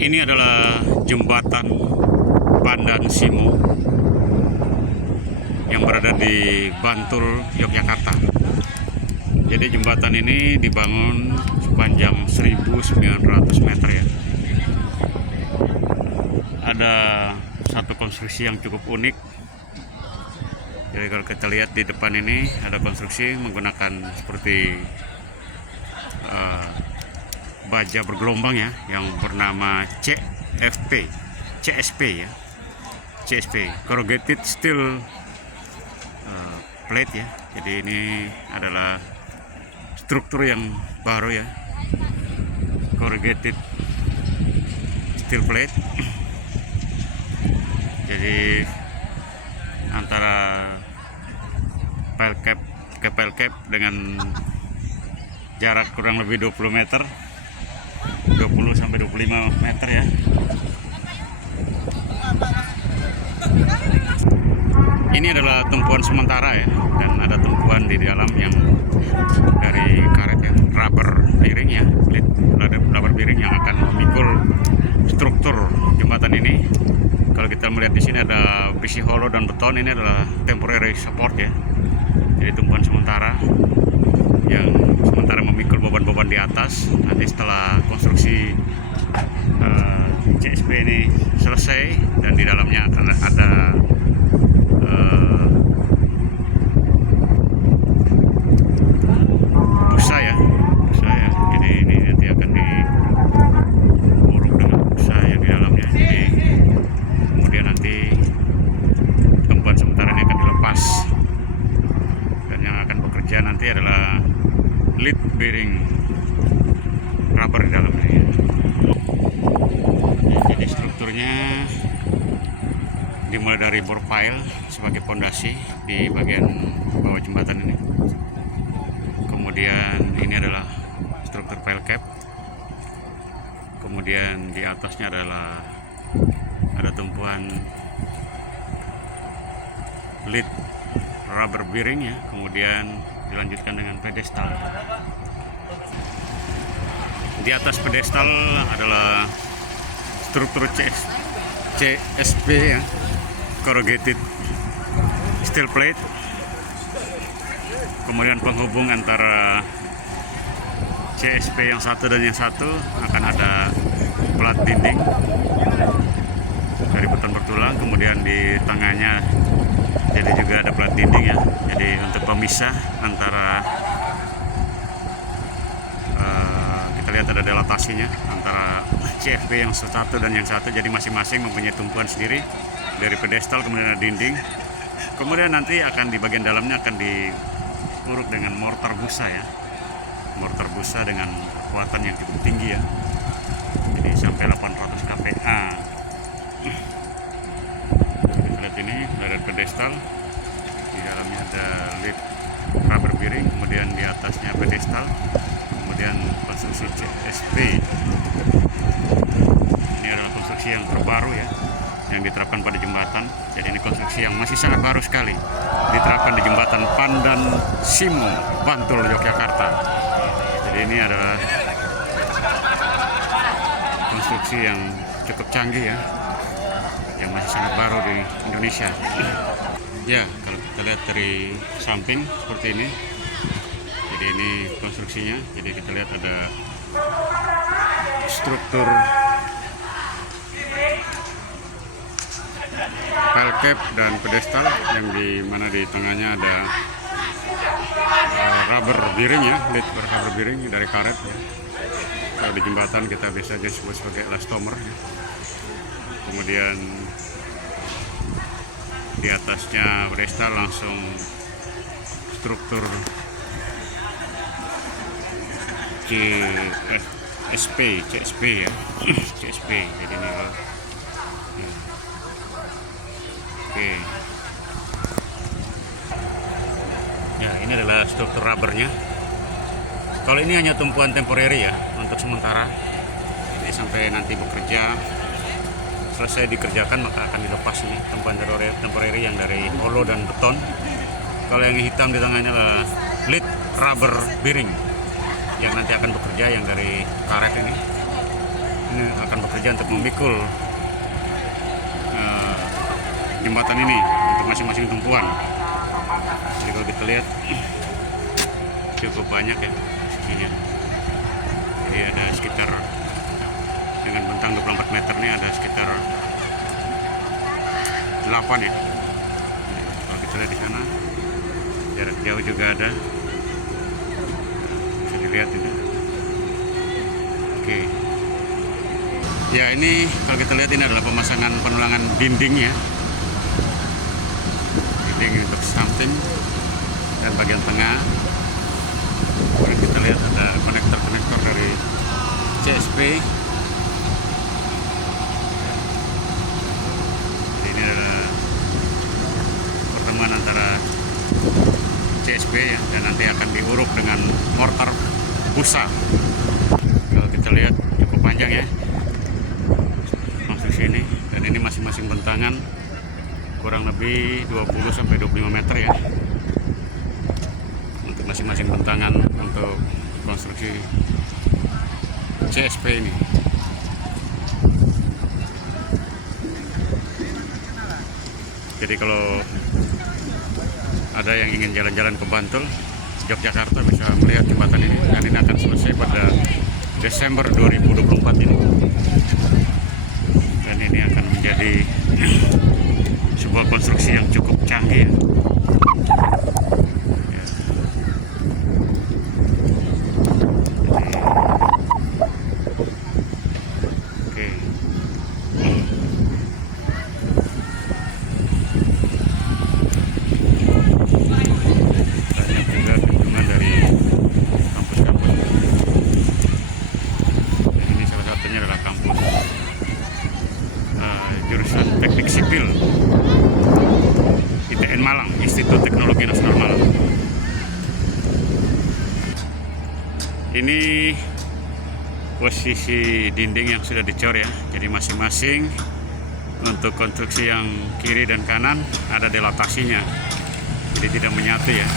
Ini adalah jembatan Pandan Simo yang berada di Bantul, Yogyakarta. Jadi jembatan ini dibangun sepanjang 1900 meter ya. Ada satu konstruksi yang cukup unik. Jadi kalau kita lihat di depan ini ada konstruksi menggunakan seperti baja bergelombang ya, yang bernama CSP ya, CSP corrugated steel plate ya. Jadi ini adalah struktur yang baru ya, corrugated steel plate. Jadi antara pile cap ke pile cap dengan jarak kurang lebih 20 meter, 20 sampai 25 meter ya. Ini adalah tumpuan sementara ya, dan ada tumpuan di dalam yang dari karet ya, rubber bearing ya, rubber bearing yang akan memikul struktur jembatan ini. Kalau kita melihat di sini ada besi hollow dan beton, ini adalah temporary support ya. Jadi tumpuan sementara yang sementara memikul beban-beban di atas. Nanti setelah konstruksi CSP ini selesai dan di dalamnya akan ada busa ya, Jadi ini nanti akan diuruk dengan busa yang di dalamnya. Jadi kemudian nanti tumpuan sementara ini akan dilepas, dan yang akan bekerja nanti adalah lead bearing rubber di dalamnya ya. Jadi strukturnya dimulai dari bore pile sebagai pondasi di bagian bawah jembatan ini. Kemudian ini adalah struktur pile cap. Kemudian di atasnya adalah ada tumpuan lead rubber bearing ya. Kemudian dilanjutkan dengan pedestal. Di atas pedestal adalah struktur CSP ya, corrugated steel plate. Kemudian penghubung antara CSP yang satu dan yang satu akan ada plat dinding dari beton bertulang. Kemudian di tengahnya jadi juga ada plat dinding ya. Jadi untuk pemisah antara kita lihat ada dilatasinya antara CSP yang satu dan yang satu. Jadi masing-masing mempunyai tumpuan sendiri dari pedestal, kemudian ada dinding. Kemudian nanti akan di bagian dalamnya akan diuruk dengan mortar busa ya. Mortar busa dengan kekuatan yang cukup tinggi ya. Jadi sampai 800 kPa. Kita lihat ini dari pedestal. Di dalamnya ada lead rubber bearing, kemudian di atasnya pedestal, kemudian konstruksi CSP. Ini adalah konstruksi yang terbaru ya, yang diterapkan pada jembatan. Jadi ini konstruksi yang masih sangat baru sekali diterapkan di jembatan Pandan Simo, Bantul, Yogyakarta. Jadi ini adalah konstruksi yang cukup canggih ya, yang masih sangat baru di Indonesia. Ya, kalau kita lihat dari samping seperti ini. Jadi ini konstruksinya. Jadi kita lihat ada struktur pile cap dan pedestal, yang di mana di tengahnya ada rubber bearing ya, lead rubber bearing dari karet ya. Kalau di jembatan kita biasanya disebut sebagai elastomer ya. Kemudian di atasnya pedestal langsung struktur CSP ya. CSP. Jadi ini ya. Oke. Ya, ini adalah struktur rubbernya. Kalau ini hanya tumpuan temporary ya, untuk sementara. Jadi sampai nanti bekerja selesai dikerjakan maka akan dilepas ini tumpuan temporary yang dari hollow dan beton. Kalau yang hitam di tengahnya adalah lead rubber bearing yang nanti akan bekerja, yang dari karet ini akan bekerja untuk memikul jembatan ini untuk masing-masing tumpuan. Jadi kalau kita lihat cukup banyak ya ini. Jadi ada sekitar, dengan bentang 24 meter ini ada sekitar 8 ya. Kalau kita lihat di sana jarak jauh juga ada, bisa dilihat ini. Oke. Ya, ini kalau kita lihat ini adalah pemasangan penulangan dinding ya. Dinding untuk stumping dan bagian tengah. Kemudian kita lihat ada konektor-konektor dari CSP. Ini adalah pertemuan antara CSP ya, dan nanti akan diuruk dengan mortar busa. Kalau kita lihat cukup panjang ya konstruksi ini, dan ini masing-masing bentangan kurang lebih 20 sampai 25 meter ya untuk masing-masing bentangan untuk konstruksi CSP ini. Jadi kalau ada yang ingin jalan-jalan ke Bantul, Yogyakarta, bisa melihat jembatan ini, dan ini akan selesai pada Desember 2024 ini. Dan ini akan menjadi sebuah konstruksi yang cukup canggih ya. Jurusan Teknik Sipil ITN Malang, Institut Teknologi Nasional Malang. Ini posisi dinding yang sudah dicor ya, jadi masing-masing untuk konstruksi yang kiri dan kanan ada dilatasinya, jadi tidak menyatu ya.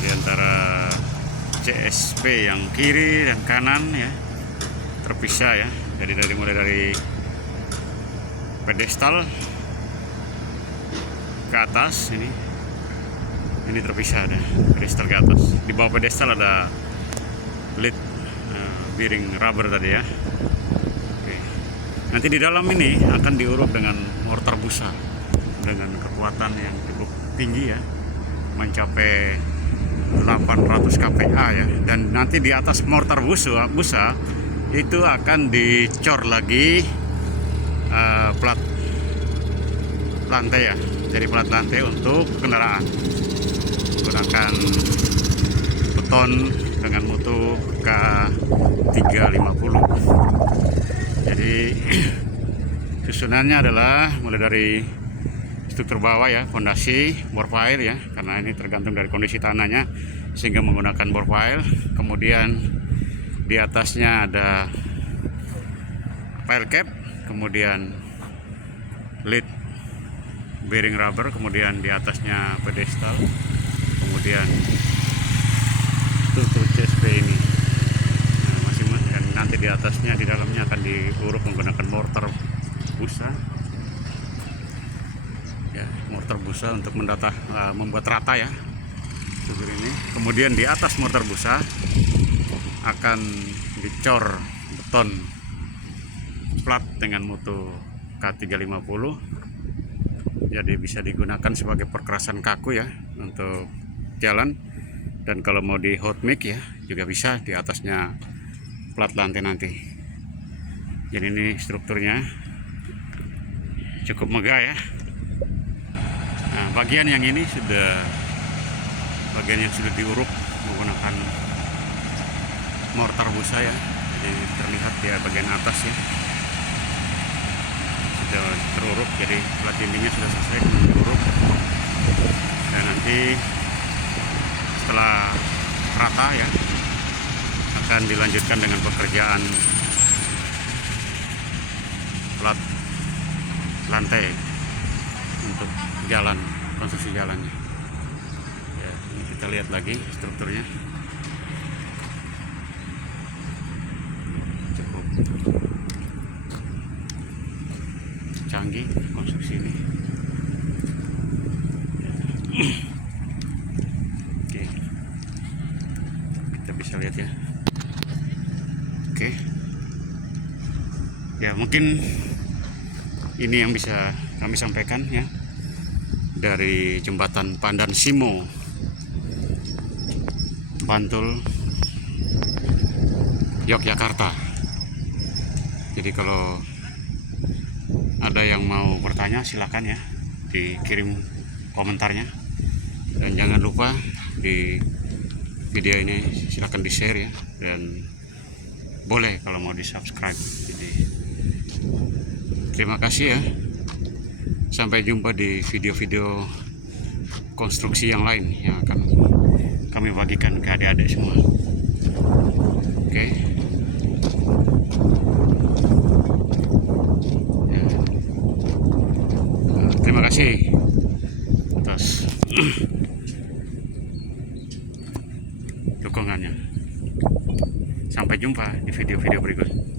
Di antara CSP yang kiri dan kanan ya terpisah ya. Jadi mulai dari pedestal ke atas ini terpisah, ada pedestal ke atas. Di bawah pedestal ada lead bearing rubber tadi ya. Oke. Nanti di dalam ini akan diuruk dengan mortar busa dengan kekuatan yang cukup tinggi ya, mencapai 800 kPa ya. Dan nanti di atas mortar busa itu akan dicor lagi plat lantai ya, jadi plat lantai untuk kendaraan menggunakan beton dengan mutu K350. Jadi susunannya adalah mulai dari struktur bawah ya, fondasi, bore pile ya, karena ini tergantung dari kondisi tanahnya sehingga menggunakan bore pile. Kemudian di atasnya ada pile cap, kemudian lead bearing rubber, kemudian di atasnya pedestal, kemudian struktur CSP ini. Nah, masing-masing, dan nanti di atasnya, di dalamnya akan diuruk menggunakan mortar busa. Ya, mortar busa untuk membuat rata ya struktur ini. Kemudian di atas mortar busa akan dicor beton plat dengan mutu K350, jadi bisa digunakan sebagai perkerasan kaku ya untuk jalan. Dan kalau mau di hot mix ya juga bisa di atasnya plat lantai nanti. Jadi ini strukturnya cukup megah ya. Nah, bagian yang ini bagian yang sudah diuruk menggunakan mortar busa ya, jadi terlihat di bagian atas ya sudah teruruk, jadi plat dindingnya sudah selesai diuruk. Dan nanti setelah rata ya akan dilanjutkan dengan pekerjaan plat lantai untuk jalan, konstruksi jalannya ya. Ini kita lihat lagi strukturnya cukup Canggih konstruksi ini. Oke, kita bisa lihat ya. Oke, ya mungkin ini yang bisa kami sampaikan ya dari jembatan Pandan Simo, Bantul, Yogyakarta. Jadi kalau ada yang mau bertanya silakan ya, dikirim komentarnya, dan jangan lupa di video ini silakan di share ya, dan boleh kalau mau di subscribe. Jadi terima kasih ya, sampai jumpa di video-video konstruksi yang lain yang akan kami bagikan ke adik-adik semua. Oke. Ya. Terima kasih atas dukungannya. Sampai jumpa di video-video berikut.